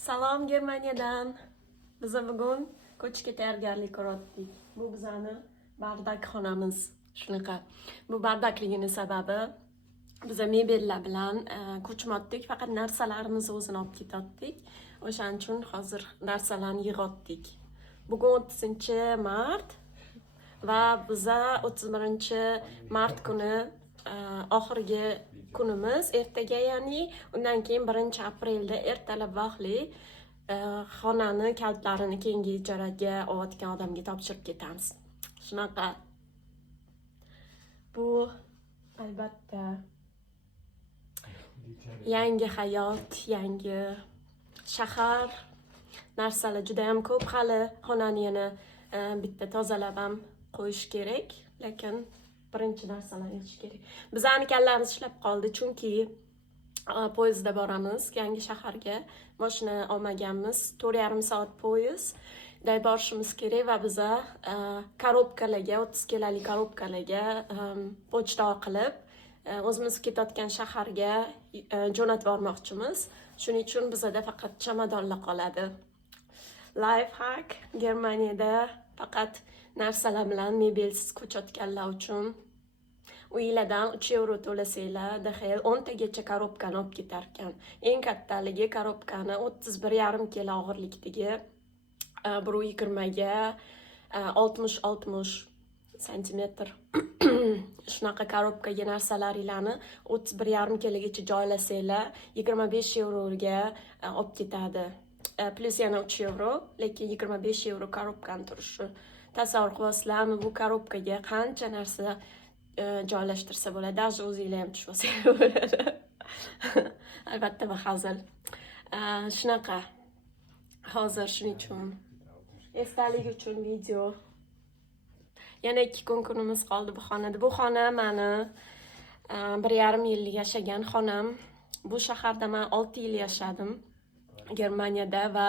Salom Germaniyadan. Biz bugun ko'chga tayyorgarlik ko'rdik. Bu bizani bardak xonamiz. Shunaqa. Bu bardakligini sababi biz mebellar bilan ko'chmoqdik, faqat narsalarimizni o'zini olib ketdik. O'shaning uchun hozir narsalarni yig'otdik. Bugun 30-mart va biza 31-mart kuni oxirgi kunimiz, ertaga ya'ni undan keyin 1-aprelda ertalab vaqtli xonani kalitlarini keyingi ijaraga olayotgan odamga topshirib ketamiz. Shunaqa. Bu albatta yangi hayot, yangi shahar, narsalar juda ham ko'p. Hali xonani yana bitta tozalab ham qo'yish kerak, lekin birinchi narsalarni yig'ish kerak. Bizani kallarimiz ishlab qoldi, chunki poyezdda boramiz yangi shaharga. Mashina olmaganmiz. 4,5 soat poyezdda borishimiz kerak va biza korobkalarga, 30 kiloli korobkalarga pochta qilib o'zimiz ketayotgan shaharga jo'natib bormoqchimiz. Shuning uchun bizada faqat chamadonlar qoladi. Life hack: Germaniyada faqat narsalar bilan mebelsiz ko'chayotganlar uchun uylardan 3 euro to'lasanglar, daxil 10 tagacha korobkani olib ketar ekan. Eng kattaligi korobkani 31,5 kilo og'irlikdagi 1,20 ga 60 santimetr shunaqa korobkaga narsalaringlarni 31,5 kilogacha joylasanglar 25 euroga olib ketadi. Plus yana 3 euro, lekin 25 euro korobkani turishi. Tasavvur qilasizlarmi, bu korobkaga qancha narsa joylashtirsa bo'ladi, даже o'zinglar ham tushib bo'ladi. Albatta bu hazil. Shunaqa. Hozir shuning uchun esdalik uchun video. Yana 2 kunimiz qoldi bu xonada. Bu xona meni 1,5 yil yashagan xonam. Bu shaharda men 6 yil yashadim. Germaniyada va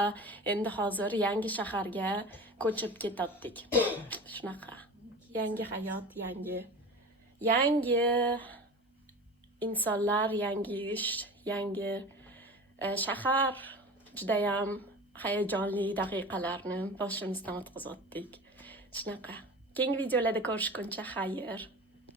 endi hozir yangi shaharga ko'chib ketdik. Shunaqa. Yangi hayot, yangi insonlar, yangi ish, yangi shahar. Juda ham hayajonli daqiqalarni boshimizdan o'tkazdik. Shunaqa. Keyingi videolarda ko'rishguncha xayr.